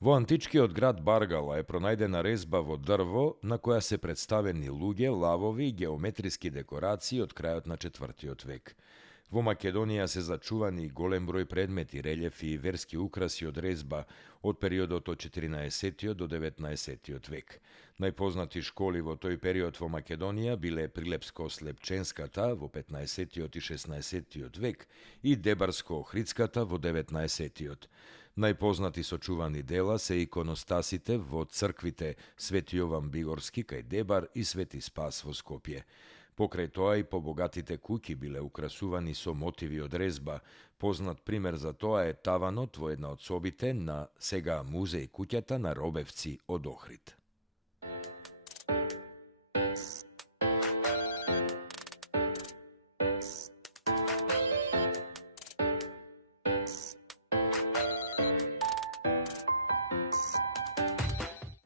Во античкиот град Баргала е пронајдена резба во дрво на која се представени луѓе, лавови и геометриски декорации од крајот на 4 век. Во Македонија се зачувани голем број предмети, релјефи и верски украси од резба од периодот од 14 до 19 век. Најпознати школи во тој период во Македонија биле Прилепско-Слепченската во 15 и 16 век и Дебарско-Охридската во 19. Најпознати сочувани дела се иконостасите во црквите Свети Јован Бигорски кај Дебар и Свети Спас во Скопје. Покрај тоа и побогатите куќи биле украсувани со мотиви од резба. Познат пример за тоа е таванот во една од собите на сега музеј куќата на Робевци од Охрид.